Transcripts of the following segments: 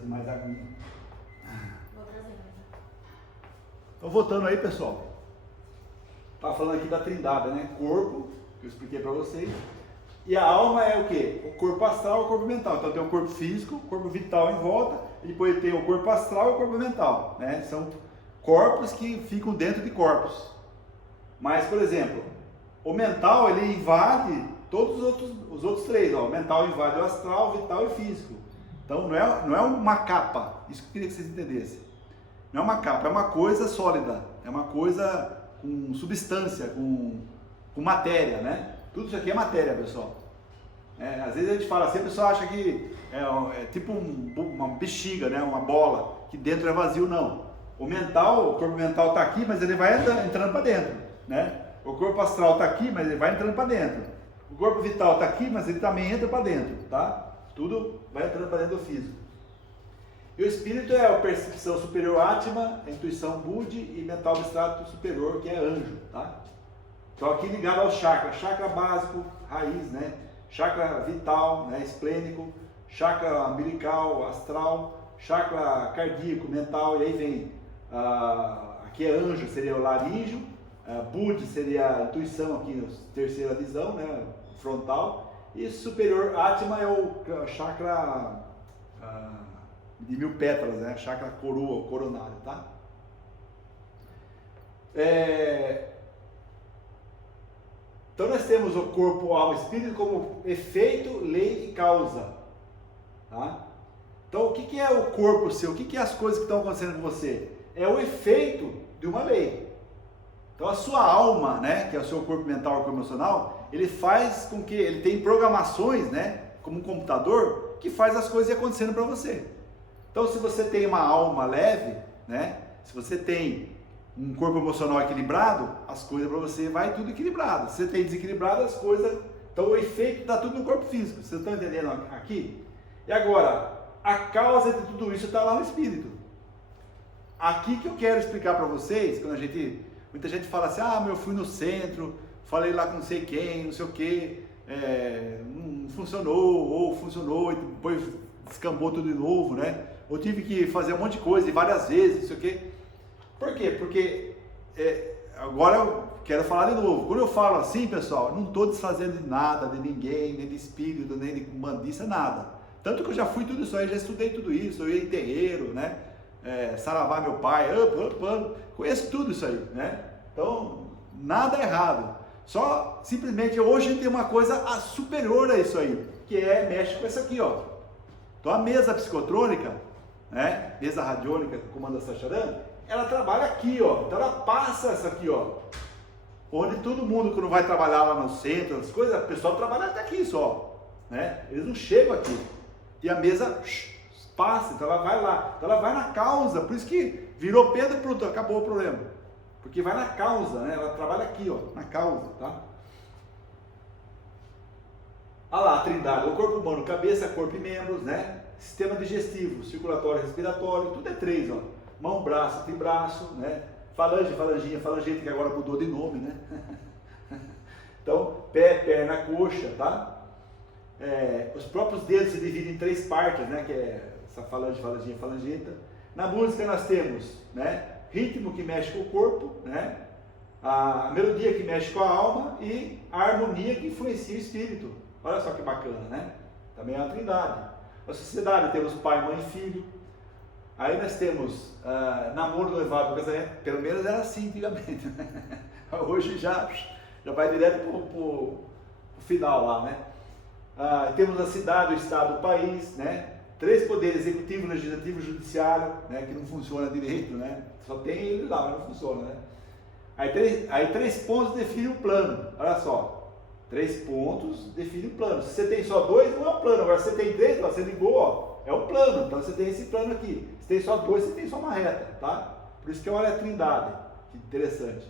de mais aguinha. Vou trazer. Então, voltando aí, pessoal. Tá falando aqui da trindade, né? Corpo, que eu expliquei para vocês. E a alma é o quê? O corpo astral e o corpo mental. Então tem o corpo físico, o corpo vital em volta, e depois tem o corpo astral e o corpo mental, né? São corpos que ficam dentro de corpos. Mas, por exemplo, o mental, ele invade todos os outros três, ó. O mental invade o astral, o vital e o físico. Então não é uma capa, isso que eu queria que vocês entendessem. Não é uma capa, é uma coisa sólida, é uma coisa com substância, com matéria, né? Tudo isso aqui é matéria, pessoal. Às vezes a gente fala assim, a pessoa acha que é tipo uma bexiga, né? Uma bola, que dentro é vazio, não. O corpo mental está aqui, mas ele vai entrando para dentro, né? O corpo astral está aqui, mas ele vai entrando para dentro. O corpo vital está aqui, mas ele também entra para dentro, tá? Tudo vai entrando para dentro do físico. E o espírito é a percepção superior Atma, a intuição Budi e mental abstrato superior, que é anjo, tá? Então aqui ligado ao chakra, chakra básico, raiz, né? Chakra vital, né? Esplênico, chakra umbilical, astral, chakra cardíaco, mental, e aí vem, aqui é anjo, seria o laríngeo, Budi seria a intuição aqui, terceira visão, né? Frontal, e superior Atma é o chakra de 1000 pétalas, né? Chakra coroa, coronário, tá? Então nós temos o corpo, alma e espírito como efeito, lei e causa, tá? Então o que é o corpo seu? O que é as coisas que estão acontecendo com você? É o efeito de uma lei. Então a sua alma, né, que é o seu corpo mental e emocional, ele faz com que, ele tem programações, né, como um computador, que faz as coisas acontecendo para você. Então se você tem uma alma leve, né, se você tem um corpo emocional equilibrado, as coisas para você vai tudo equilibrado. Se você tem desequilibrado, as coisas, então o efeito está tudo no corpo físico. Vocês estão entendendo aqui? E agora, a causa de tudo isso está lá no espírito. Aqui que eu quero explicar para vocês, quando muita gente fala assim, eu fui no centro, falei lá com não sei quem, não sei o que, não funcionou, ou funcionou e depois descambou tudo de novo, né? Ou tive que fazer um monte de coisa e várias vezes, não sei o que. Por quê? Porque agora eu quero falar de novo. Quando eu falo assim, pessoal, não estou desfazendo de nada, de ninguém, nem de espírito, nem de mandiça, nada. Tanto que eu já fui tudo isso aí, já estudei tudo isso, eu ia em terreiro, né? Saravá meu pai, conheço tudo isso aí, né? Então, nada errado. Só, simplesmente, hoje a gente tem uma coisa superior a isso aí, que mexe com isso aqui, ó. Então a mesa psicotrônica, né? Mesa radiônica que comanda a Sacharan, ela trabalha aqui, ó. Então ela passa essa aqui, ó. Onde todo mundo, quando vai trabalhar lá no centro, as coisas, o pessoal trabalha até aqui só, né? Eles não chegam aqui. E a mesa passa, então ela vai lá. Então ela vai na causa, por isso que virou Pedro, pronto, acabou o problema. Porque vai na causa, né? Ela trabalha aqui, ó, na causa, tá? Olha lá, a trindade, o corpo humano, cabeça, corpo e membros, né? Sistema digestivo, circulatório, respiratório, tudo é 3, ó. Mão, braço, antebraço, né? Falange, falanginha, falangeta, que agora mudou de nome, né? Então, pé, perna, coxa, tá? Os próprios dedos se dividem em 3 partes, né? Que é essa falange, falanginha, falangeta. Na música nós temos, né? Ritmo que mexe com o corpo, né? A melodia que mexe com a alma e a harmonia que influencia o espírito. Olha só que bacana, né? Também é uma trindade. Na sociedade temos pai, mãe e filho. Aí nós temos namoro, noivado, casamento. Pelo menos era assim antigamente, né? Hoje já vai direto pro final lá, né? Temos a cidade, o estado, o país, né? 3 poderes, executivo, legislativo, judiciário, né? Que não funciona direito, né? Só tem ele lá, mas não funciona, né? Aí 3 pontos definem o plano. Olha só. 3 pontos definem o plano. Se você tem só 2, não é um plano. Agora, se você tem 3, você ligou, ó, é um plano. Então, você tem esse plano aqui. Se tem só 2, você tem só uma reta, tá? Por isso que olha a trindade. Que interessante.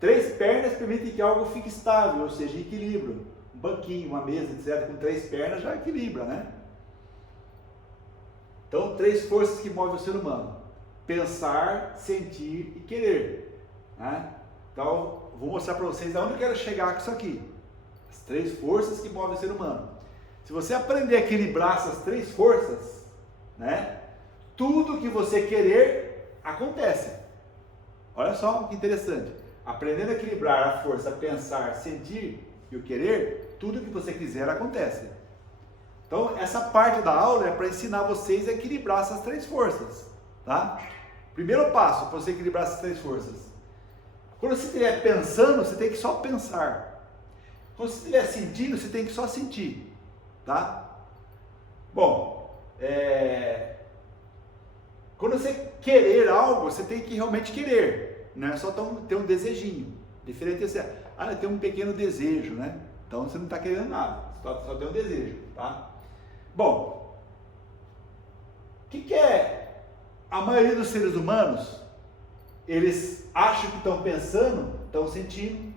3 pernas permitem que algo fique estável, ou seja, em equilíbrio. Um banquinho, uma mesa, etc. Com 3 pernas já equilibra, né? Então, 3 forças que movem o ser humano. Pensar, sentir e querer, né? Então, vou mostrar para vocês aonde eu quero chegar com isso aqui. As 3 forças que movem o ser humano. Se você aprender a equilibrar essas 3 forças, né? tudo que você querer acontece. Olha só que interessante. Aprendendo a equilibrar a força, pensar, sentir e o querer, tudo que você quiser acontece. Então, essa parte da aula é para ensinar vocês a equilibrar essas três forças, tá? Primeiro passo para você equilibrar essas três forças. Quando você estiver pensando, você tem que só pensar. Quando você estiver sentindo, você tem que só sentir, tá? Bom, quando você querer algo, você tem que realmente querer, não é só ter um desejinho. Diferente de eu tenho um pequeno desejo, né? Então você não está querendo nada, só tem um desejo, tá? Bom, o que é a maioria dos seres humanos? Eles acham que estão pensando, estão sentindo,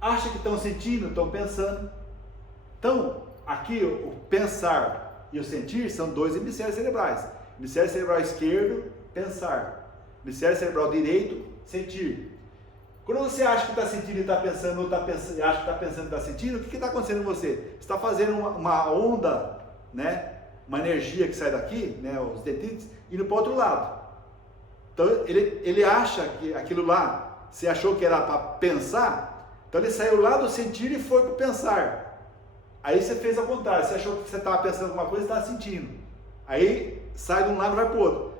acham que estão sentindo, estão pensando. Então, aqui o pensar e o sentir são dois hemisférios cerebrais. Hemisfério cerebral esquerdo, pensar. Hemisfério cerebral direito, sentir. Quando você acha que está sentindo e está pensando, ou acha que está pensando e está sentindo, o que está acontecendo em você? Você está fazendo uma onda, né? Uma energia que sai daqui, né? Os detritos, indo para o outro lado. Então ele acha que aquilo lá, você achou que era para pensar, então ele saiu lá do sentir e foi para o pensar. Aí você fez ao contrário, você achou que você estava pensando alguma coisa e estava sentindo. Aí sai de um lado e vai para o outro.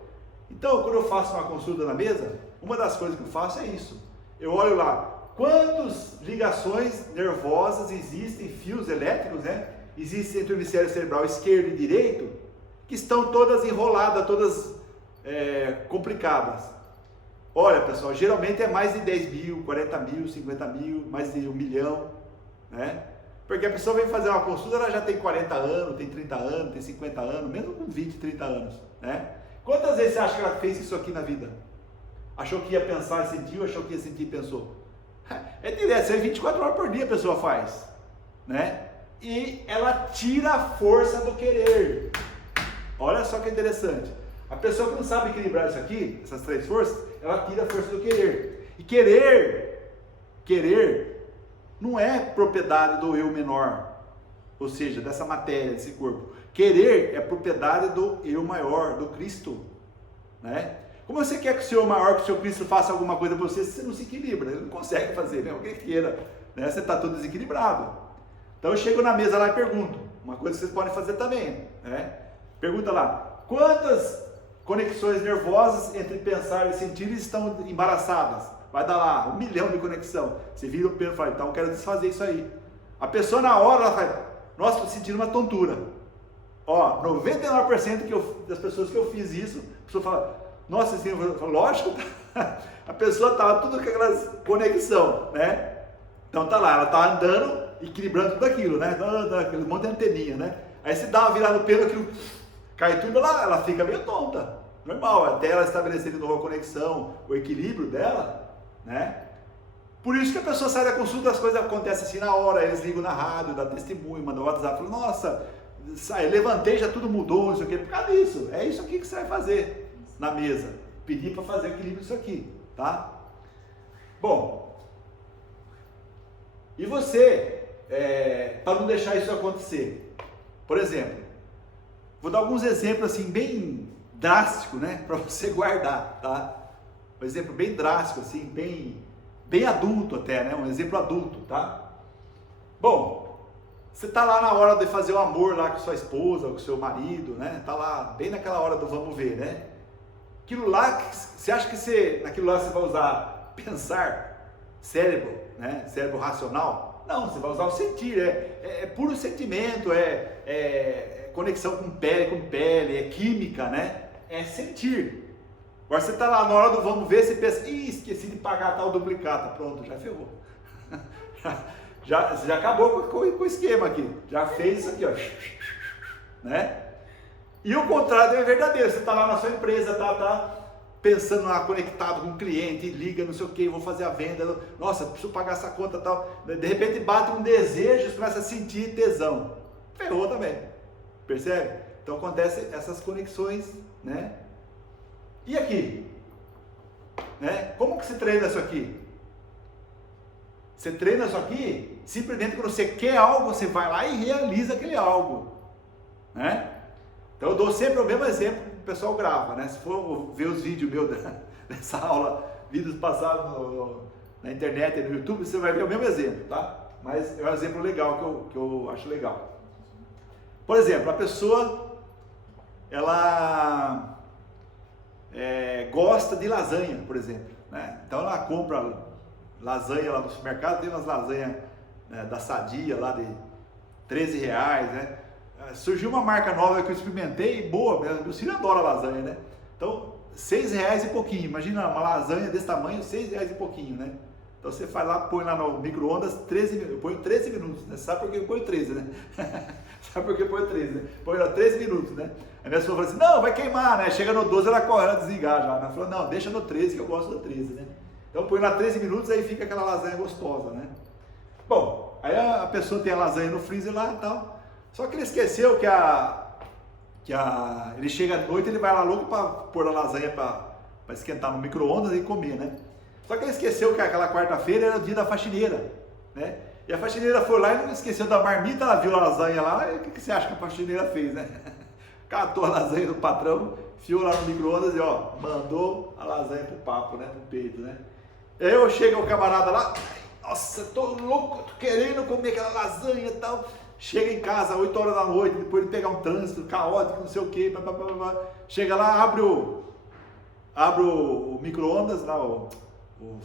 Então, quando eu faço uma consulta na mesa, uma das coisas que eu faço é isso. Eu olho lá, quantas ligações nervosas existem, fios elétricos, né? Existem entre o hemisfério cerebral esquerdo e direito, que estão todas enroladas, todas complicadas. Olha, pessoal, geralmente é mais de 10 mil, 40 mil, 50 mil, mais de 1 milhão, né? Porque a pessoa vem fazer uma consulta, ela já tem 40 anos, tem 30 anos, tem 50 anos, mesmo com 20, 30 anos, né? Quantas vezes você acha que ela fez isso aqui na vida? Achou que ia pensar e sentiu, achou que ia sentir e pensou. É direto, 24 horas por dia a pessoa faz, né? E ela tira a força do querer. Olha só que interessante. A pessoa que não sabe equilibrar isso aqui, essas três forças, ela tira a força do querer. E querer não é propriedade do eu menor, ou seja, dessa matéria, desse corpo. Querer é propriedade do eu maior, do Cristo, né? Como você quer que o seu maior, que o seu Cristo faça alguma coisa para você, se você não se equilibra, ele não consegue fazer, né? O que queira, né? Você está todo desequilibrado. Então eu chego na mesa lá e pergunto, uma coisa que vocês podem fazer também, né? Pergunta lá, quantas conexões nervosas entre pensar e sentir estão embaraçadas? Vai dar lá 1 milhão de conexão. Você vira o pelo e fala, então eu quero desfazer isso aí. A pessoa na hora, ela fala, nossa, estou sentindo uma tontura. Ó, 99% das pessoas que eu fiz isso, a pessoa fala, nossa, assim, lógico, a pessoa estava tudo com aquela conexão, né? Então tá lá, ela tá andando, equilibrando tudo aquilo, né? Aquele monte de anteninha, né? Aí você dá uma virada no pelo, aquilo cai tudo lá, ela fica meio tonta, normal, até ela estabelecer de novo a conexão, o equilíbrio dela, né? Por isso que a pessoa sai da consulta, as coisas acontecem assim na hora, eles ligam na rádio, dá testemunho, mandam WhatsApp, falam, nossa, levantei, já tudo mudou, isso aqui, por causa disso, é isso aqui que você vai fazer na mesa, pedir para fazer o equilíbrio disso aqui, tá? Bom, e você, para não deixar isso acontecer, por exemplo, vou dar alguns exemplos assim, bem drásticos, né, para você guardar, tá? Um exemplo bem drástico, assim, bem adulto até, né, um exemplo adulto, tá? Bom, você tá lá na hora de fazer o amor lá com sua esposa, ou com seu marido, né, tá lá bem naquela hora do vamos ver, né? Aquilo lá, você acha que naquilo lá você vai usar pensar, cérebro, né? Cérebro racional? Não, você vai usar o sentir, é puro sentimento, é conexão com pele, é química, né? É sentir. Agora você está lá na hora do vamos ver, você pensa, esqueci de pagar tal duplicata, pronto, já ferrou. Você já acabou com o esquema aqui, já fez isso aqui, ó, né? E o contrário é verdadeiro, você está lá na sua empresa, tá pensando lá, conectado com o cliente, liga, não sei o que, vou fazer a venda, nossa, preciso pagar essa conta e tal, de repente bate um desejo, você começa a sentir tesão, ferrou também, percebe? Então acontecem essas conexões, né? E aqui? Né? Como que se treina isso aqui? Você treina isso aqui, simplesmente quando você quer algo, você vai lá e realiza aquele algo, né? Então eu dou sempre o mesmo exemplo pessoal grava, né? Se for ver os vídeos meus dessa aula, vídeos passados na internet e no YouTube, você vai ver o mesmo exemplo, tá? Mas é um exemplo legal que eu acho legal. Por exemplo, a pessoa, ela gosta de lasanha, por exemplo, né? Então ela compra lasanha lá no supermercado, tem umas lasanhas, né, da Sadia lá de R$13, né? Surgiu uma marca nova que eu experimentei, boa, meu filho adora lasanha, né? Então, R$6 e pouquinho, imagina uma lasanha desse tamanho, R$6 e pouquinho, né? Então você vai lá, põe lá no micro-ondas 13 minutos, eu ponho 13 minutos, né? Sabe por que eu ponho 13, né? Sabe por que eu ponho 13, né? Põe lá 13 minutos, né? A minha esposa falou assim, não, vai queimar, né? Chega no 12, ela corre, ela desligar já, né? Ela falou, não, deixa no 13, que eu gosto do 13, né? Então põe lá 13 minutos, aí fica aquela lasanha gostosa, né? Bom, aí a pessoa tem a lasanha no freezer lá e tal, só que ele esqueceu que ele chega à noite, ele vai lá louco para pôr a lasanha para esquentar no micro-ondas e comer, né? Só que ele esqueceu que aquela quarta-feira era o dia da faxineira, né? E a faxineira foi lá e não esqueceu da marmita, ela viu a lasanha lá, e o que você acha que a faxineira fez, né? Catou a lasanha do patrão, enfiou lá no micro-ondas e ó, mandou a lasanha pro papo, né? Pro peito, né? E aí eu chego o camarada lá, nossa, tô louco, tô querendo comer aquela lasanha e tal. Chega em casa, 8 horas da noite, depois de pegar um trânsito caótico, não sei o que, chega lá, abre o micro-ondas, lá, o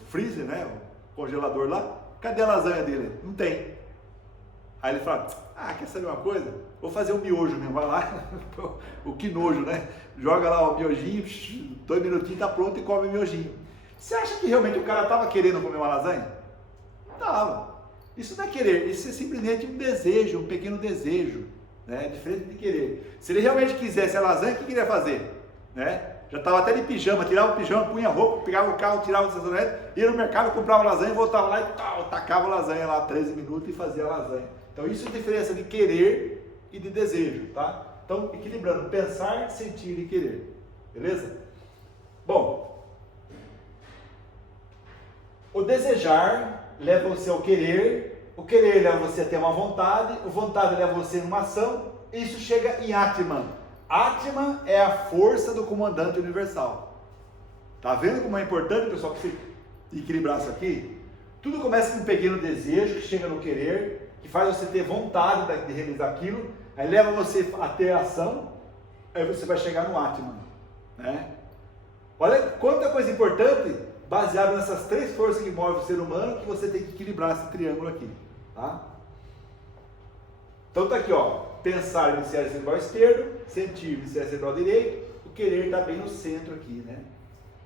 freezer, né, o congelador lá, cadê a lasanha dele? Não tem. Aí ele fala, quer saber uma coisa? Vou fazer um miojo mesmo, vai lá, o que nojo, né? Joga lá o miojinho, 2 minutinhos, tá pronto e come o miojinho. Você acha que realmente o cara estava querendo comer uma lasanha? Não estava. Isso não é querer, isso é simplesmente um desejo, um pequeno desejo, né? Diferente de querer. Se ele realmente quisesse a lasanha, o que queria fazer? Né? Já estava até de pijama, tirava o pijama, punha a roupa, pegava o carro, tirava o estacionamento, ia no mercado, comprava lasanha, voltava lá e tal, tacava a lasanha lá 13 minutos e fazia a lasanha. Então isso é a diferença de querer e de desejo, tá? Então equilibrando, pensar, sentir e querer, beleza? Bom, o desejar leva você ao querer, o querer leva você a ter uma vontade, o vontade leva você a uma ação, e isso chega em Atman. Atman é a força do comandante universal. Tá vendo como é importante, pessoal, que você equilibrar isso aqui? Tudo começa com um pequeno desejo, que chega no querer, que faz você ter vontade de realizar aquilo, aí leva você a ter ação, aí você vai chegar no Atman, né? Olha quanta coisa importante, baseado nessas 3 forças que movem o ser humano, que você tem que equilibrar esse triângulo aqui, tá? Então tá aqui, ó, pensar no hemisfério cerebral esquerdo, sentir no hemisfério cerebral direito, o querer está bem no centro aqui, né?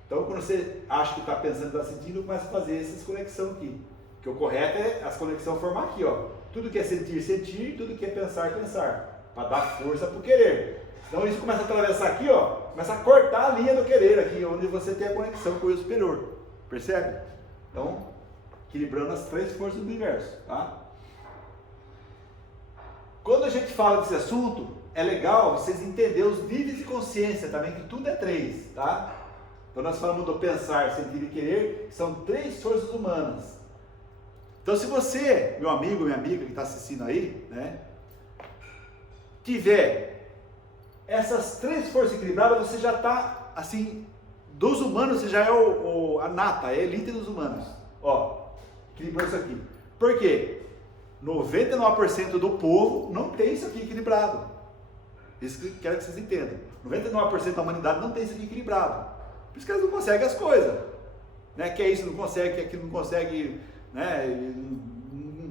Então quando você acha que está pensando e está sentindo, começa a fazer essas conexões aqui. Porque o correto é as conexões formar aqui, ó. Tudo que é sentir, sentir, tudo que é pensar, pensar. Para dar força para o querer. Então isso começa a atravessar aqui, ó, começa a cortar a linha do querer aqui, onde você tem a conexão com o eu superior. Percebe? Então, equilibrando as 3 forças do universo, tá? Quando a gente fala desse assunto, é legal vocês entenderem os níveis de consciência também, que tudo é 3, tá? Então nós falamos do pensar, sentir e querer, são 3 forças humanas. Então se você, meu amigo, minha amiga que está assistindo aí, né, tiver essas 3 forças equilibradas, você já está, assim, dos humanos, você já é a nata, é a elite dos humanos. Ó, equilibrou isso aqui. Por quê? 99% do povo não tem isso aqui equilibrado. Isso que eu quero que vocês entendam. 99% da humanidade não tem isso aqui equilibrado. Por isso que eles não conseguem as coisas. Né? Que é isso, não consegue, que aquilo não consegue, né?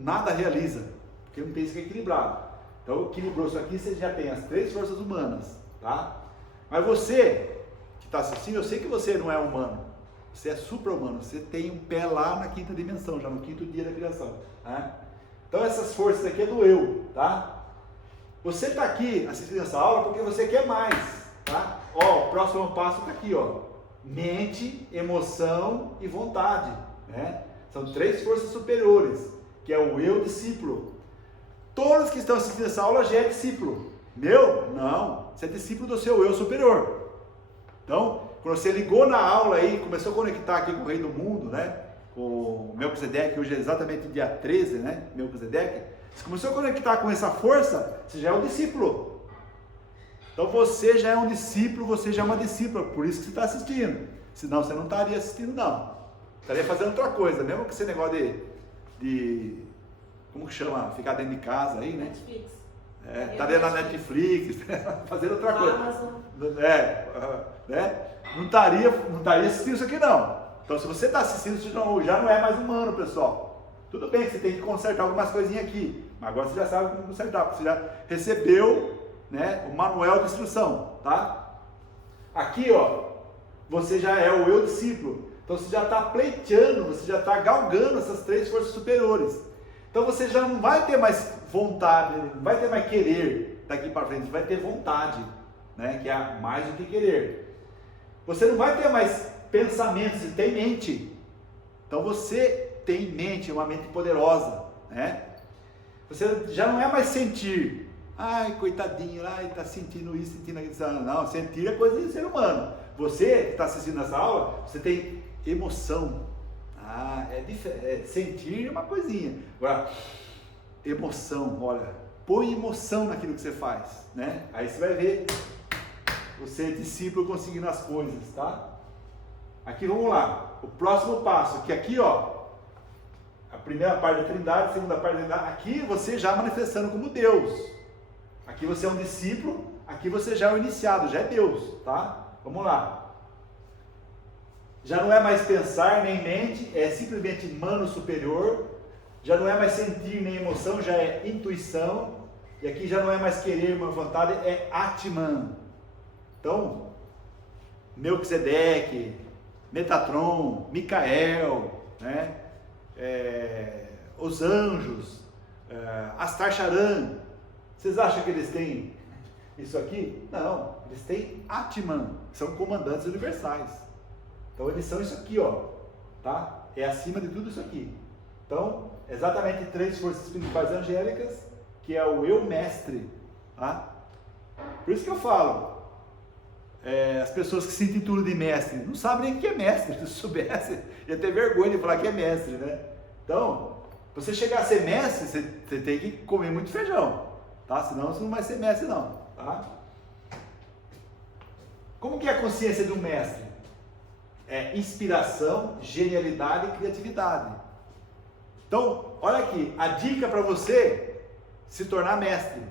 Nada realiza. Porque não tem isso aqui equilibrado. Então, equilibrou isso aqui, você já tem as 3 forças humanas. Tá? Mas você que está assistindo, eu sei que você não é humano. Você é supra-humano. Você tem um pé lá na 5ª dimensão, já no 5º dia da criação. Tá? Então essas forças aqui é do eu, tá? Você está aqui assistindo essa aula porque você quer mais, tá? Ó, o próximo passo está aqui, ó. Mente, emoção e vontade, né? São 3 forças superiores, que é o eu discípulo. Todos que estão assistindo essa aula já é discípulo. Meu? Não. Você é discípulo do seu eu superior. Então, quando você ligou na aula aí, começou a conectar aqui com o Rei do Mundo, né? O Melquisedeque, hoje é exatamente dia 13, né? Melquisedeque. Você começou a conectar com essa força, você já é um discípulo. Então você já é um discípulo, você já é uma discípula, por isso que você está assistindo. Senão você não estaria assistindo, não. Estaria fazendo outra coisa, mesmo que esse negócio de como que chama? Ficar dentro de casa aí, né? Netflix. Estaria na Netflix, fazendo outra coisa. Amazon. Né? Não estaria assistindo isso aqui, não. Então, se você está assistindo, você já não é mais humano, pessoal. Tudo bem que você tem que consertar algumas coisinhas aqui, mas agora você já sabe como consertar, porque você já recebeu, né, o manual de instrução, tá? Aqui, ó, você já é o eu discípulo. Então, você já está pleiteando, você já está galgando essas três forças superiores. Então, você já não vai ter mais vontade, não vai ter mais querer daqui para frente, você vai ter vontade, né, que é mais do que querer. Você não vai ter mais pensamentos, você tem mente. Então você tem mente, é uma mente poderosa, né? Você já não é mais sentir. Ai, coitadinho, ai, tá sentindo isso, sentindo aquilo. Não, sentir é coisa de ser humano. Você que está assistindo essa aula, você tem emoção. Sentir é uma coisinha. Agora, emoção, olha, põe emoção naquilo que você faz, né? Aí você vai ver você é discípulo conseguindo as coisas, tá? Aqui vamos lá, o próximo passo, que aqui ó, a primeira parte da Trindade, a segunda parte da Trindade, aqui você já manifestando como Deus, aqui você é um discípulo, aqui você já é o iniciado, já é Deus, tá? Vamos lá, já não é mais pensar nem mente, é simplesmente mano superior, já não é mais sentir nem emoção, já é intuição, e aqui já não é mais querer uma vontade, é Atman. Então, Melquisedeque, Metatron, Micael, né? Os anjos, Astar Charan, vocês acham que eles têm isso aqui? Não, eles têm Atman, são comandantes universais. Então eles são isso aqui, ó, tá? É acima de tudo isso aqui. Então, exatamente três forças espirituais angélicas, que é o eu mestre, tá? Por isso que eu falo, as pessoas que se intitulam de mestre, não sabem nem o que é mestre. Se soubesse, ia ter vergonha de falar que é mestre, né? Então, para você chegar a ser mestre, você tem que comer muito feijão, tá? Senão você não vai ser mestre não, tá? Como que é a consciência do mestre? É inspiração, genialidade e criatividade. Então, olha aqui, a dica para você se tornar mestre.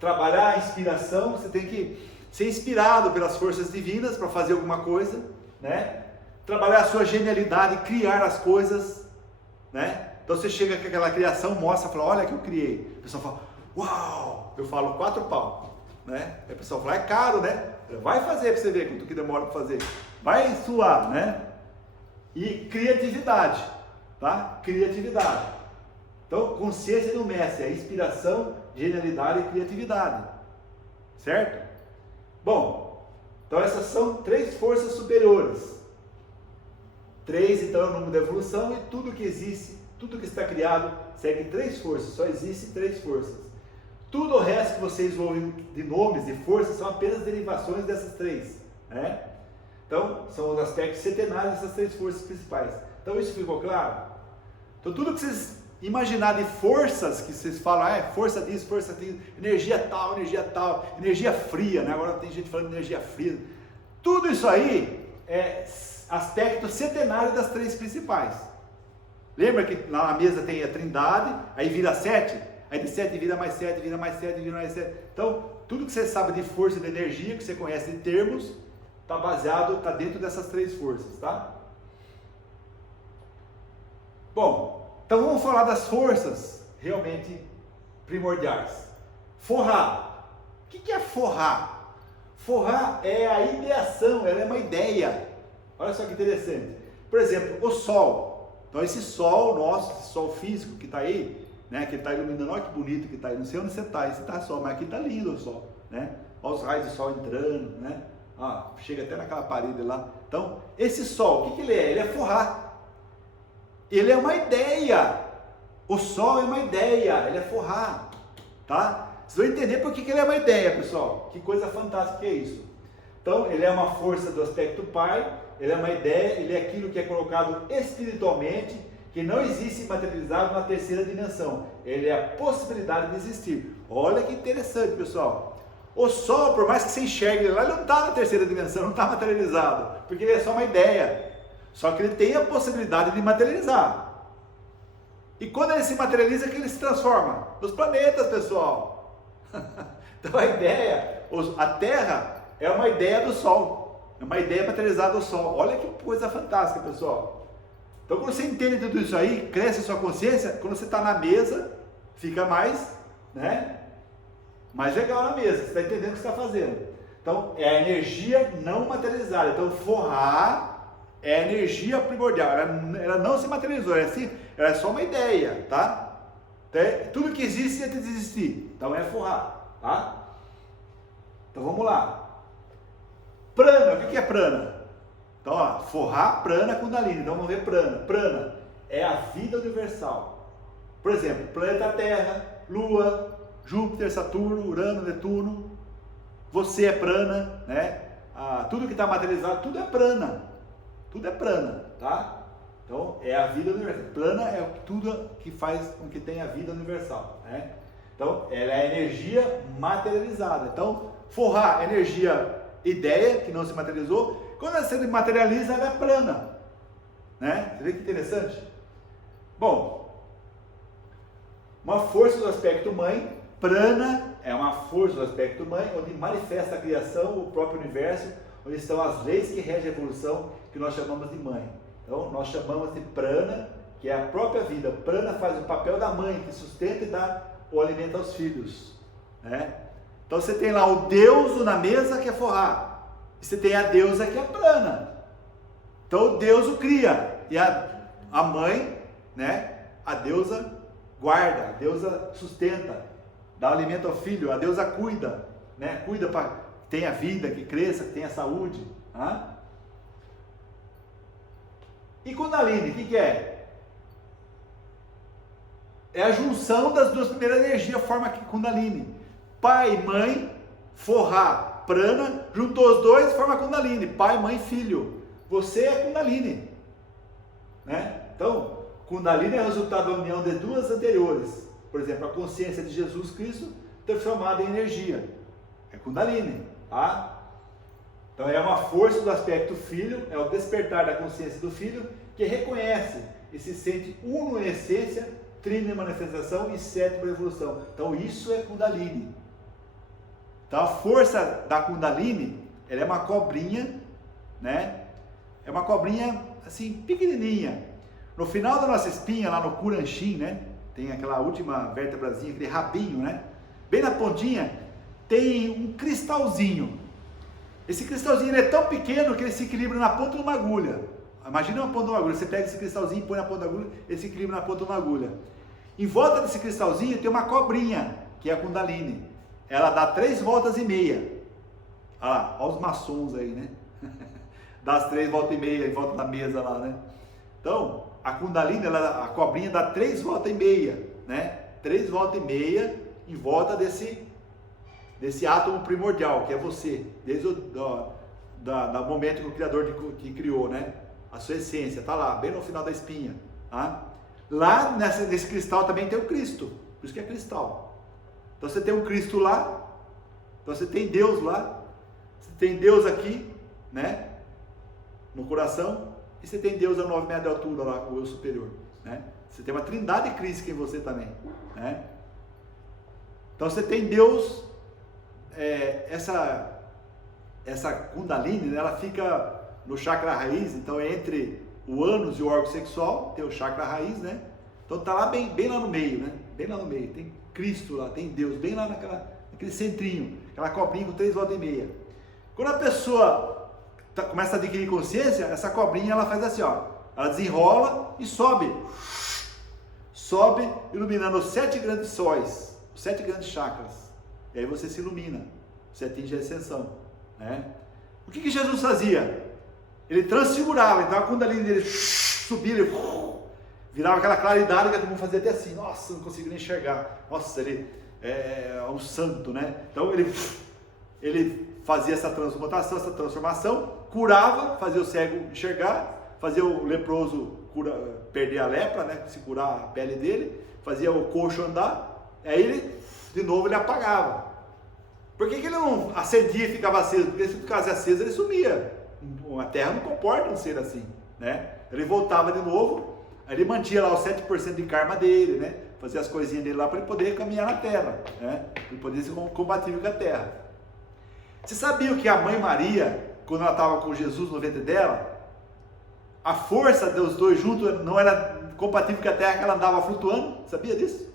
Trabalhar a inspiração, você tem que ser inspirado pelas forças divinas para fazer alguma coisa, né? Trabalhar a sua genialidade, criar as coisas, né? Então você chega com aquela criação, mostra, fala, olha que eu criei. O pessoal fala, uau! Eu falo 4 pau, né? Aí o pessoal fala, é caro, né? Vai fazer para você ver quanto que demora para fazer. Vai suar, né? E criatividade, tá? Criatividade. Então, consciência do mestre é inspiração, genialidade e criatividade, certo? Bom, então essas são 3 forças superiores. 3 então é o número da evolução, e tudo que existe, tudo que está criado segue 3 forças, só existe 3 forças. Tudo o resto que vocês ouvem de nomes, de forças, são apenas derivações dessas 3, né? Então, são os aspectos setenários dessas 3 forças principais. Então isso ficou claro? Então tudo que vocês imaginar de forças que vocês falam, força disso, energia tal, energia fria, né? Agora tem gente falando de energia fria. Tudo isso aí é aspecto setenário das 3 principais. Lembra que lá na mesa tem a Trindade, aí vira 7, aí de 7 vira mais 7, vira mais 7, vira mais 7. Então, tudo que você sabe de força e de energia, que você conhece de termos, está dentro dessas 3 forças, tá? Bom, então vamos falar das forças realmente primordiais. Forrar. O que é forrar? Forrar é a ideação, ela é uma ideia. Olha só que interessante. Por exemplo, o Sol. Então esse Sol nosso, esse Sol físico que está aí, né, que está iluminando, olha que bonito que está aí. Não sei onde você está, esse está Sol, mas aqui está lindo o Sol, né? Olha os raios do Sol entrando, né? Chega até naquela parede lá. Então, esse Sol, o que ele é? Ele é forrar. Ele é uma ideia. O Sol é uma ideia, ele é forrar, tá? Vocês vão entender por que ele é uma ideia, pessoal. Que coisa fantástica que é isso. Então, ele é uma força do aspecto Pai, ele é uma ideia, ele é aquilo que é colocado espiritualmente, que não existe materializado na terceira dimensão. Ele é a possibilidade de existir. Olha que interessante, pessoal. O Sol, por mais que você enxergue ele lá, ele não está na terceira dimensão, não está materializado, porque ele é só uma ideia. Só que ele tem a possibilidade de materializar. E quando ele se materializa, que ele se transforma? Nos planetas, pessoal. Então a ideia, a Terra é uma ideia do Sol, é uma ideia materializada do Sol. Olha que coisa fantástica, pessoal. Então quando você entende tudo isso aí, cresce a sua consciência, quando você está na mesa, fica mais, né, mais legal na mesa, você está entendendo o que você está fazendo. Então é a energia não materializada. Então forrar é a energia primordial, ela não se materializou, ela é só uma ideia, tá? Tudo que existe antes de existir, então é forrar, tá? Então vamos lá. Prana, o que é prana? Então, ó, forrar, prana, kundalini. Então vamos ver prana. Prana é a vida universal. Por exemplo, planeta Terra, Lua, Júpiter, Saturno, Urano, Netuno. Você é prana, né? Tudo que está materializado, tudo é prana. Tudo é prana, tá? Então é a vida universal. Prana é tudo que faz com que tenha vida universal, né? Então ela é a energia materializada. Então forrar, energia, ideia que não se materializou. Quando ela se materializa, ela é prana, né? Você vê que interessante? Bom, uma força do aspecto mãe. Prana é uma força do aspecto mãe, onde manifesta a criação, o próprio universo, onde estão as leis que regem a evolução, que nós chamamos de mãe. Então nós chamamos de prana, que é a própria vida. Prana faz o papel da mãe, que sustenta e dá o alimento aos filhos, né? Então você tem lá o deuso na mesa, que é forrar, e você tem a deusa, que é prana. Então o deus o cria, e a mãe, né, a deusa guarda, a deusa sustenta, dá alimento ao filho, a deusa cuida, né? Cuida para que tenha vida, que cresça, que tenha saúde, tá? E Kundalini, o que é? É a junção das duas primeiras energias, forma Kundalini. Pai, mãe, forrar, prana, juntou os dois, forma Kundalini. Pai, mãe, filho. Você é Kundalini, né? Então, Kundalini é o resultado da união de duas anteriores. Por exemplo, a consciência de Jesus Cristo transformada em energia. É Kundalini, tá? Então é uma força do aspecto filho, é o despertar da consciência do filho, que reconhece e se sente uno em essência, trino em manifestação e sétimo em evolução. Então isso é Kundalini. Então a força da Kundalini, ela é uma cobrinha, né? É uma cobrinha assim, pequenininha. No final da nossa espinha, lá no Kuranshin, né? Tem aquela última vértebrazinha, aquele rabinho, né? Bem na pontinha, tem um cristalzinho. Esse cristalzinho é tão pequeno que ele se equilibra na ponta de uma agulha. Imagina uma ponta de uma agulha, você pega esse cristalzinho, põe na ponta da agulha, ele se equilibra na ponta de uma agulha. Em volta desse cristalzinho tem uma cobrinha, que é a Kundalini. Ela dá 3 voltas e meia. Olha os maçons aí, né? Dá as 3 voltas e meia em volta da mesa lá, né? Então, a Kundalini, a cobrinha dá 3 voltas e meia, né? 3 voltas e meia em volta desse átomo primordial, que é você, desde o momento que o Criador que criou, né? A sua essência, está lá, bem no final da espinha, tá? Lá nesse cristal também tem o Cristo, por isso que é cristal. Então você tem um Cristo lá, então você tem Deus lá, você tem Deus aqui, né? No coração, e você tem Deus a 9 metros de altura lá, o eu superior, né? Você tem uma trindade crística em você também, né? Então você tem Deus, essa Kundalini, né, ela fica no chakra raiz, então é entre o ânus e o órgão sexual, tem o chakra raiz, né? Então tá lá bem lá no meio, né? Bem lá no meio, tem Cristo lá, tem Deus, bem lá naquele centrinho, aquela cobrinha com 3 voltas e meia. Quando a pessoa começa a adquirir consciência, essa cobrinha ela faz assim, ó, ela desenrola e sobe, iluminando os 7 grandes sóis, os 7 grandes chakras, e aí você se ilumina, você atinge a ascensão, né? O que Jesus fazia? Ele transfigurava, então a Kundalini dele subia, ele virava aquela claridade que todo mundo fazia até assim, nossa, não consigo nem enxergar, nossa, ele é um santo, né? Então ele fazia essa transmutação, essa transformação, curava, fazia o cego enxergar, fazia o leproso perder a lepra, né? Se curar a pele dele, fazia o coxo andar, aí ele, de novo, ele apagava. Por que ele não acendia e ficava aceso? Porque se ficasse aceso, ele sumia. A terra não comporta um ser assim, né? Ele voltava de novo, aí ele mantinha lá os 7% de karma dele, né? Fazia as coisinhas dele lá para ele poder caminhar na terra, né? Para ele poder ser compatível com a terra. Você sabia que a mãe Maria, quando ela estava com Jesus no ventre dela, a força dos dois juntos não era compatível com a terra, que ela andava flutuando? Sabia disso?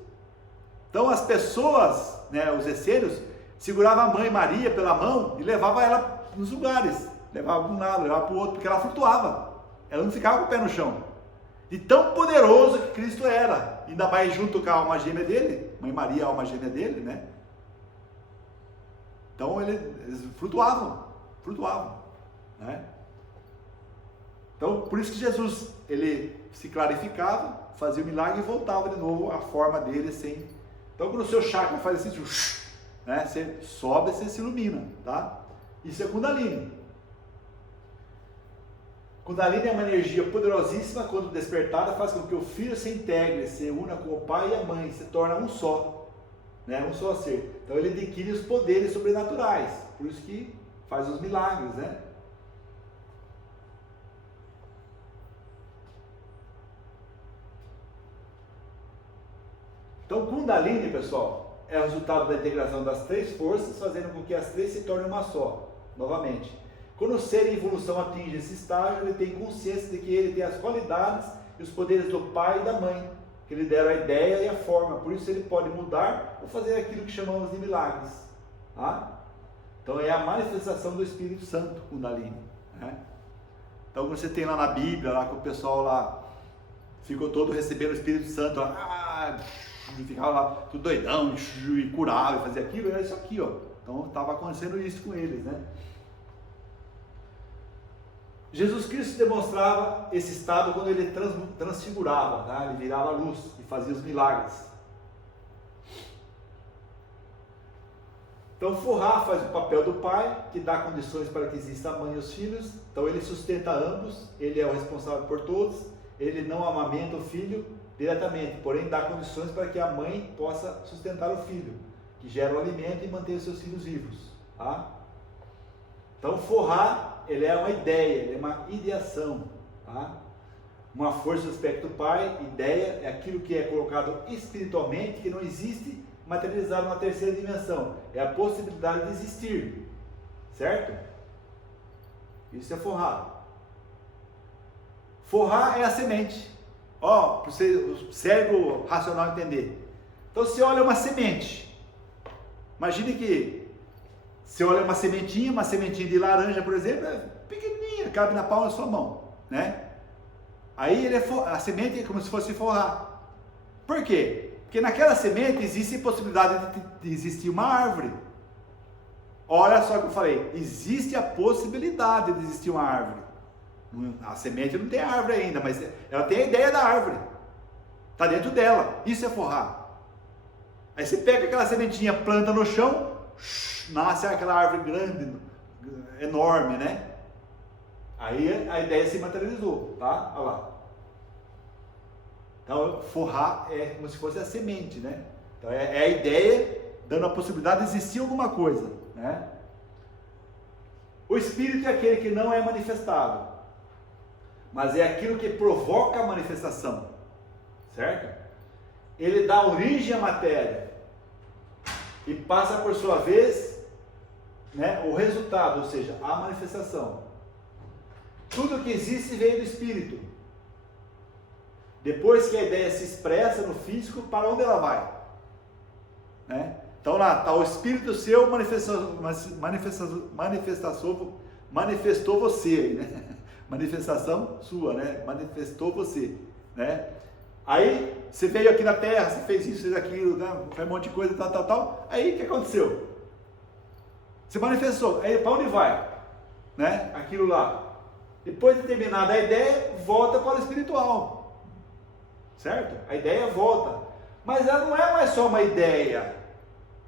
Então as pessoas, né, os essênios, seguravam a mãe Maria pela mão e levavam ela nos lugares. Levava para um lado, levava para o outro, porque ela flutuava. Ela não ficava com o pé no chão. De tão poderoso que Cristo era. Ainda mais junto com a alma gêmea dele, mãe Maria, a alma gêmea dele, né? Então eles flutuavam, né? Então, por isso que Jesus, ele se clarificava, fazia o milagre e voltava de novo à forma dele sem... Então, quando o seu chakra faz assim, né? Você sobe, você se ilumina, tá? Isso é Kundalini. Kundalini é uma energia poderosíssima, quando despertada, faz com que o filho se integre, se una com o pai e a mãe, se torna um só, né? Um só ser. Então ele adquire os poderes sobrenaturais, por isso que faz os milagres, né? Então Kundalini, pessoal, é o resultado da integração das três forças, fazendo com que as três se tornem uma só, novamente. Quando o ser em evolução atinge esse estágio, ele tem consciência de que ele tem as qualidades e os poderes do pai e da mãe, que lhe deram a ideia e a forma. Por isso ele pode mudar ou fazer aquilo que chamamos de milagres. Tá? Então é a manifestação do Espírito Santo, Kundalini. Né? Então você tem lá na Bíblia, lá que o pessoal lá ficou todo recebendo o Espírito Santo, lá, ficava lá tudo doidão, e curava, e fazia aquilo, era isso aqui, ó. Então estava acontecendo isso com eles, né? Jesus Cristo demonstrava esse estado quando ele transfigurava, tá? Ele virava a luz e fazia os milagres. Então Forrar faz o papel do pai, que dá condições para que exista a mãe e os filhos. Então ele sustenta ambos, ele é o responsável por todos, ele não amamenta o filho diretamente, porém dá condições para que a mãe possa sustentar o filho, que gera o alimento e mantém os seus filhos vivos. Tá? Então Forrar, ele é uma ideia, ele é uma ideação, tá? Uma força do aspecto pai, ideia é aquilo que é colocado espiritualmente, que não existe materializado na terceira dimensão, é a possibilidade de existir, certo? Isso é Forrar. Forrar é a semente, ó, para o cérebro racional entender. Então você olha uma semente, imagine que você olha uma sementinha de laranja, por exemplo, é pequenininha, cabe na palma da sua mão, né? Aí a semente é como se fosse forrar. Por quê? Porque naquela semente existe possibilidade de existir uma árvore. Olha só o que eu falei, existe a possibilidade de existir uma árvore. A semente não tem árvore ainda, mas ela tem a ideia da árvore. Está dentro dela, isso é forrar. Aí você pega aquela sementinha, planta no chão, nasce aquela árvore grande, enorme, né? Aí a ideia se materializou, tá? Olha lá. Então, Forrar é como se fosse a semente, né? Então, é a ideia dando a possibilidade de existir alguma coisa, né? O Espírito é aquele que não é manifestado, mas é aquilo que provoca a manifestação, certo? Ele dá origem à matéria e passa por sua vez, né, o resultado, ou seja, a manifestação. Tudo que existe veio do Espírito. Depois que a ideia se expressa no físico, para onde ela vai? Né? Então lá está o Espírito seu manifestou você, né? Manifestação sua, né? Manifestou você, né? Aí você veio aqui na Terra, você fez isso, fez aquilo, né? Fez um monte de coisa, tal. Aí o que aconteceu? Você manifestou. Aí para onde vai? Né? Aquilo lá. Depois de terminada a ideia, volta para o espiritual. Certo? A ideia volta. Mas ela não é mais só uma ideia,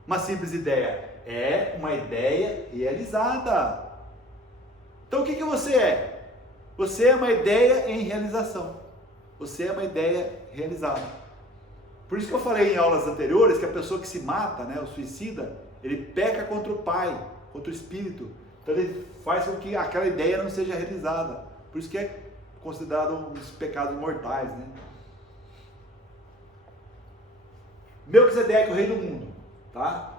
uma simples ideia. É uma ideia realizada. Então o que você é? Você é uma ideia em realização. Você é uma ideia realizada. Por isso que eu falei em aulas anteriores que a pessoa que se mata, né, o suicida, ele peca contra o Pai, contra o Espírito. Então ele faz com que aquela ideia não seja realizada. Por isso que é considerado um dos pecados mortais, né? Melquisedeque, o rei do mundo, tá?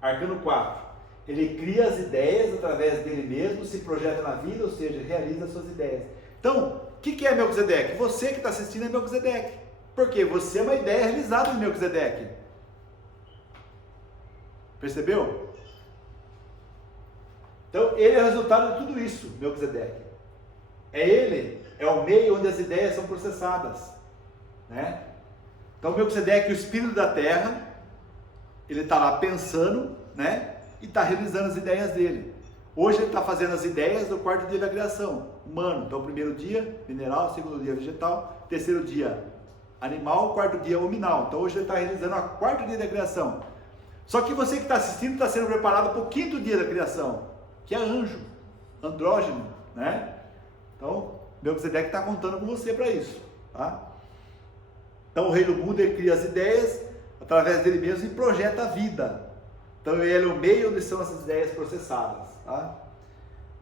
Arcano 4. Ele cria as ideias através dele mesmo, se projeta na vida, ou seja, realiza as suas ideias. Então, o que é Melquisedeque? Você que está assistindo é Melquisedeque. Por quê? Você é uma ideia realizada de Melquisedeque. Percebeu? Então, ele é o resultado de tudo isso, Melquisedeque. Ele é o meio onde as ideias são processadas, né? Então, Melquisedeque, o espírito da terra, ele está lá pensando, né? E está realizando as ideias dele. Hoje ele está fazendo as ideias do quarto dia da criação, humano. Então, o primeiro dia, mineral, segundo dia, vegetal, terceiro dia, animal, quarto dia, hominal. Então, hoje ele está realizando o quarto dia da criação. Só que você que está assistindo está sendo preparado para o quinto dia da criação, que é anjo, andrógeno, né? Então, Melquisedeque está contando com você para isso, tá? Então, o rei do mundo, ele cria as ideias através dele mesmo e projeta a vida. Então, ele é o meio onde são essas ideias processadas, tá?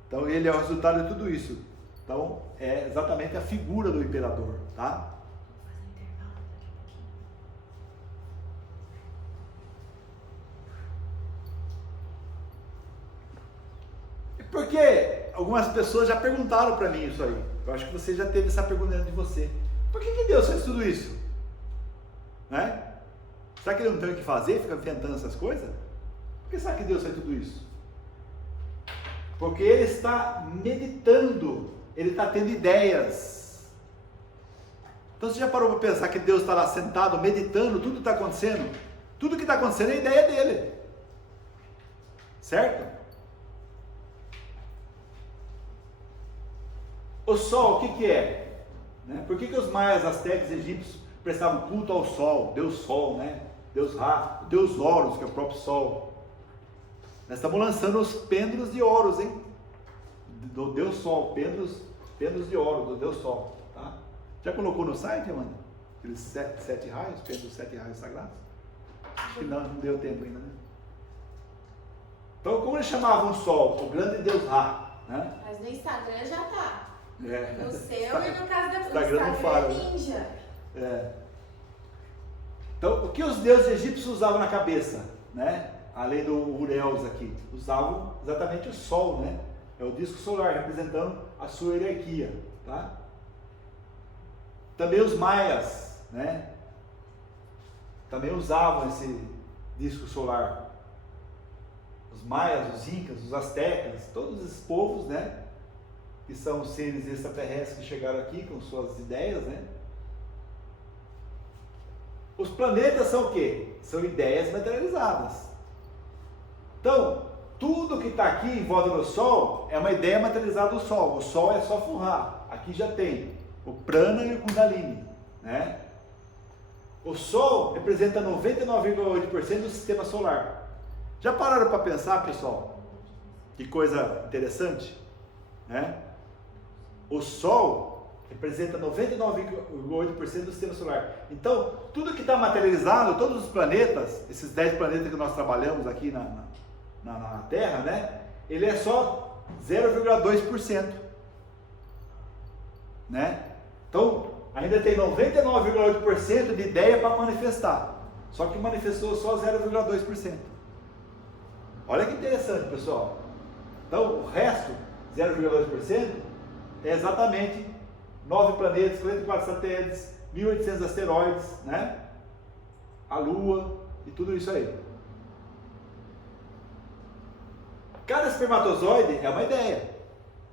Então, ele é o resultado de tudo isso. Então, é exatamente a figura do imperador, tá? Porque algumas pessoas já perguntaram para mim isso aí. Eu acho que você já teve essa pergunta dentro de você. Por que Deus fez tudo isso? Né? Será que ele não tem o que fazer? Fica inventando essas coisas? Por que será que Deus fez tudo isso? Porque ele está meditando, ele está tendo ideias. Então você já parou para pensar que Deus está lá sentado, meditando, tudo está acontecendo? Tudo que está acontecendo é ideia dele. Certo? O sol, o que é? Né? Por que os maias, astecas e egípcios prestavam culto ao sol? Deus Sol, né? Deus Ra, Deus Horus, que é o próprio sol. Nós estamos lançando os pêndulos de Horus, hein? Do Deus Sol, pêndulos de Horus, do Deus Sol, tá? Já colocou no site, Amanda? Aqueles sete raios, pêndulos 7 raios sagrados? Acho que não deu tempo ainda, né? Então, como eles chamavam o sol? O grande Deus Ra, né? Mas no Instagram já tá. É. No seu e no caso da Instagram não fala, é ninja. É. Então, o que os deuses egípcios usavam na cabeça, né? Além do Ureus aqui, usavam exatamente o sol, né? É o disco solar representando a sua hierarquia, tá? Também os maias, né? Também usavam esse disco solar. Os maias, os incas, os astecas, todos esses povos, né? Que são seres extraterrestres que chegaram aqui com suas ideias, né? Os planetas são o quê? São ideias materializadas. Então, tudo que está aqui em volta do Sol é uma ideia materializada do Sol. O Sol é só Furra. Aqui já tem o Prana e o Kundalini, né? O Sol representa 99,8% do sistema solar. Já pararam para pensar, pessoal? Que coisa interessante, né? O Sol representa 99,8% do sistema solar. Então, tudo que está materializado, todos os planetas, esses 10 planetas que nós trabalhamos aqui na Terra, né? Ele é só 0,2%. Né? Então, ainda tem 99,8% de ideia para manifestar. Só que manifestou só 0,2%. Olha que interessante, pessoal. Então, o resto, 0,2%, é exatamente 9 planetas, 44 satélites, 1.800 asteroides, né? A Lua e tudo isso aí. Cada espermatozoide é uma ideia,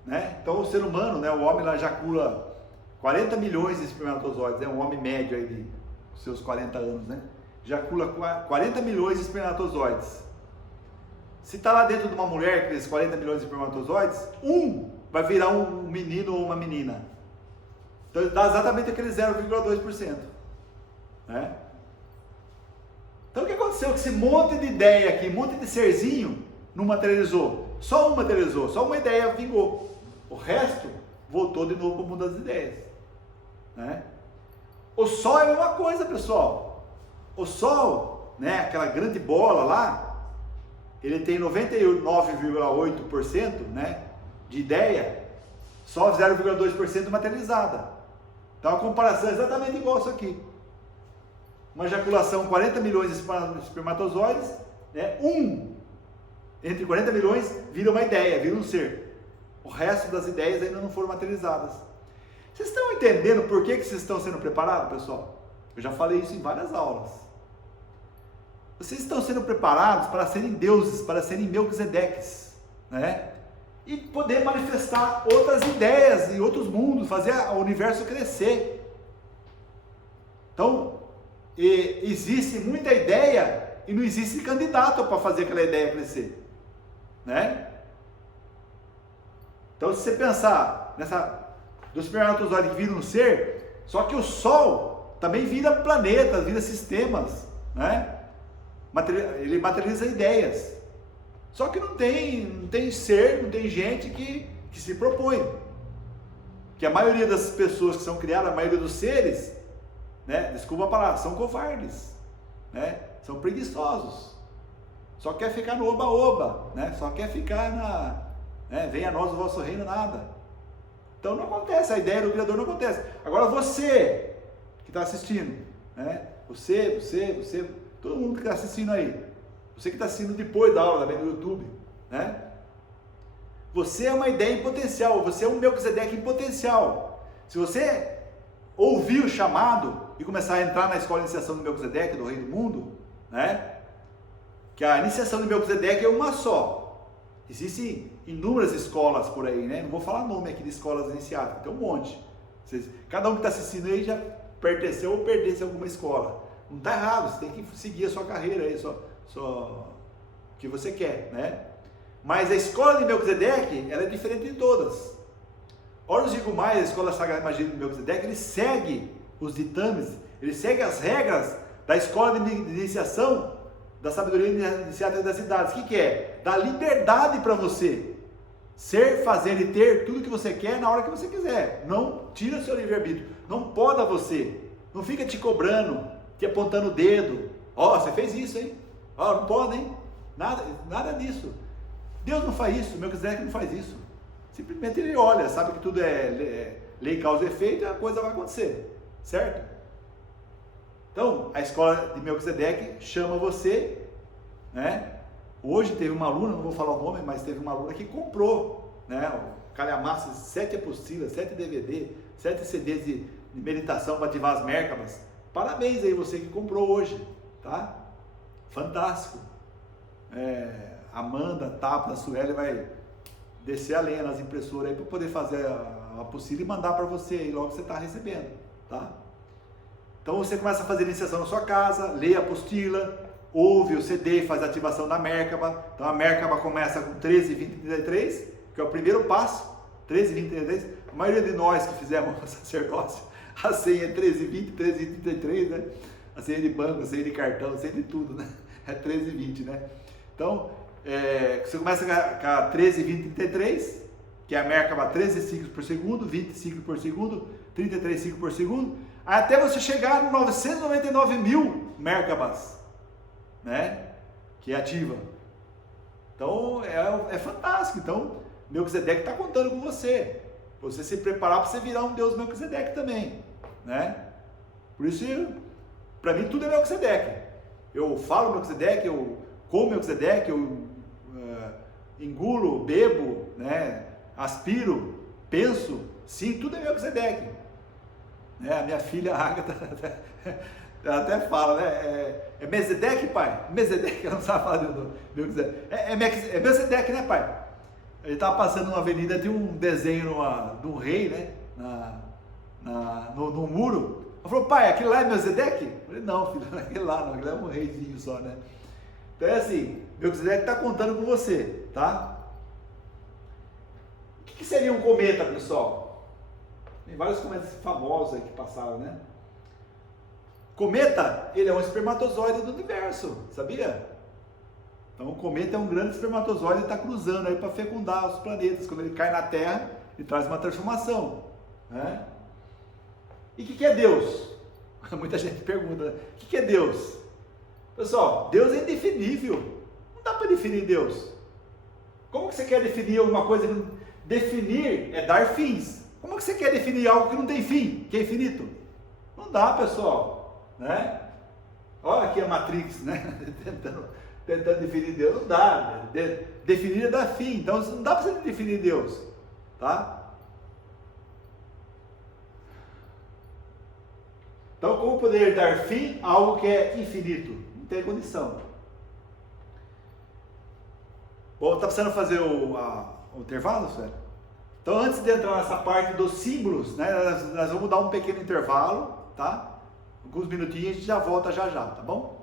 né? Então o ser humano, né, o homem lá ejacula 40 milhões de espermatozoides, é um homem médio aí de seus 40 anos, né? Ejacula 40 milhões de espermatozoides. Se está lá dentro de uma mulher, aqueles 40 milhões de espermatozoides, vai virar um menino ou uma menina. Então dá exatamente aquele 0,2%. Né? Então o que aconteceu? Que esse monte de ideia aqui, um monte de serzinho, não materializou. Só um materializou, só uma ideia vingou. O resto voltou de novo para o mundo das ideias. Né? O Sol é a mesma coisa, pessoal. O Sol né, aquela grande bola lá, ele tem 99,8%, né, de ideia, só 0,2% materializada. Então a comparação é exatamente igual isso aqui. Uma ejaculação, 40 milhões de espermatozoides, né, entre 40 milhões vira uma ideia, vira um ser. O resto das ideias ainda não foram materializadas. Vocês estão entendendo por que vocês estão sendo preparados, pessoal? Eu já falei isso em várias aulas. Vocês estão sendo preparados para serem deuses, para serem Melquisedeques, né? E poder manifestar outras ideias e outros mundos, fazer o universo crescer. Então, existe muita ideia e não existe candidato para fazer aquela ideia crescer, né? Então, se você pensar do espermatozoide que vira um ser, só que o Sol também vira planetas, vira sistemas, né? Ele materializa ideias. Só que não tem ser, não tem gente que se propõe. Que a maioria das pessoas que são criadas, a maioria dos seres, né? Desculpa a palavra, são covardes, né? São preguiçosos. Só quer ficar no oba-oba, né? Só quer ficar né? Venha a nós o vosso reino, nada. Então não acontece, a ideia do Criador não acontece. Agora você que está assistindo, né? Você, todo mundo que está assistindo aí, você que está assistindo depois da aula também no YouTube, né? Você é uma ideia em potencial, você é um Melquisedeque em potencial. Se você ouvir o chamado e começar a entrar na escola de iniciação do Melquisedeque, do Rei do Mundo, né? Que a iniciação do Melquisedeque é uma só. Existem inúmeras escolas por aí, né? Não vou falar nome aqui de escolas iniciáticas, tem um monte. Cada um que está assistindo aí já pertenceu ou pertence a alguma escola. Não está errado, você tem que seguir a sua carreira aí, o que você quer, né? Mas a escola de Melquisedeque, ela é diferente de todas. Horus Rigumais, a escola sagrada de magia de Melquisedeque, ele segue os ditames, ele segue as regras da escola de iniciação da sabedoria iniciática das idades. O que é? Dá liberdade para você ser, fazer e ter tudo que você quer na hora que você quiser. Não tira o seu livre-arbítrio, não poda você, não fica te cobrando, te apontando o dedo. Ó, você fez isso, hein? Ó, não pode, hein? Nada disso. Deus não faz isso, o Melquisedeque não faz isso. Simplesmente ele olha, sabe que tudo é lei, causa e efeito, e a coisa vai acontecer, certo? Então, a escola de Melquisedeque chama você, né? Hoje teve uma aluna, não vou falar o nome, mas teve uma aluna que comprou, né? O calhamaço, 7 apostilas, 7 DVD, 7 CDs de meditação para ativar as Merkabas. Parabéns aí você que comprou hoje, tá? Fantástico. Amanda, Tapa, Sueli vai descer a lenha nas impressoras aí para poder fazer a apostila e mandar para você aí logo que você está recebendo, tá? Então você começa a fazer iniciação na sua casa, lê a apostila, ouve o CD, faz a ativação da Merkaba. Então a Merkaba começa com 13, 20, 33, que é o primeiro passo, 13, 20, 33. A maioria de nós que fizemos o sacerdócio, a senha é 13, 20, 13, 20, 33, né? A senha de banco, a senha de cartão, a senha de tudo, né? É 13, 20, né? Então, você começa com a 13, 20, 33, que é a Merkaba 13 ciclos por segundo, 20 ciclos por segundo, 33 ciclos por segundo, até você chegar no 999 mil Merkabas, né? Que é ativa. Então, é fantástico. Então, Melquisedeque está contando com você. Você se preparar para você virar um Deus Melquisedeque também, né? Por isso, para mim, tudo é Melquisedeque. Eu falo Melquisedeque, eu como Melquisedeque, eu engulo, bebo, né? Aspiro, penso, sim, tudo é Melquisedeque. A minha filha Agatha ela até fala, né? É Melquisedeque, pai? Melquisedeque, ela não sabe falar do Melquisedeque. É Melquisedeque, né, pai? Ele estava passando numa avenida, tinha um desenho de um rei, né? No muro. Ela falou, pai, aquele lá é Melquisedeque? Eu falei, não, filho, não é aquele lá, não, aquele é um reizinho só, né? Então é assim, Melquisedeque está contando com você, tá? O que seria um cometa, pessoal? Tem vários cometas famosos aí que passaram, né? Cometa, ele é um espermatozoide do universo, sabia? Então o cometa é um grande espermatozoide e está cruzando aí para fecundar os planetas. Quando ele cai na Terra, ele traz uma transformação, né? E o que é Deus? Muita gente pergunta, o que é Deus? Pessoal, Deus é indefinível. Não dá para definir Deus. Como que você quer definir alguma coisa? Definir é dar fins. Como que você quer definir algo que não tem fim, que é infinito? Não dá, pessoal, né? Olha aqui a Matrix, né? tentando definir Deus. Não dá. Definir é dar fim. Então não dá para você definir Deus, tá? Então, como poder dar fim a algo que é infinito? Não tem condição. Bom, tá precisando fazer o intervalo, sério? Então, antes de entrar nessa parte dos símbolos, né, nós vamos dar um pequeno intervalo, tá? Alguns minutinhos, a gente já volta já, tá bom?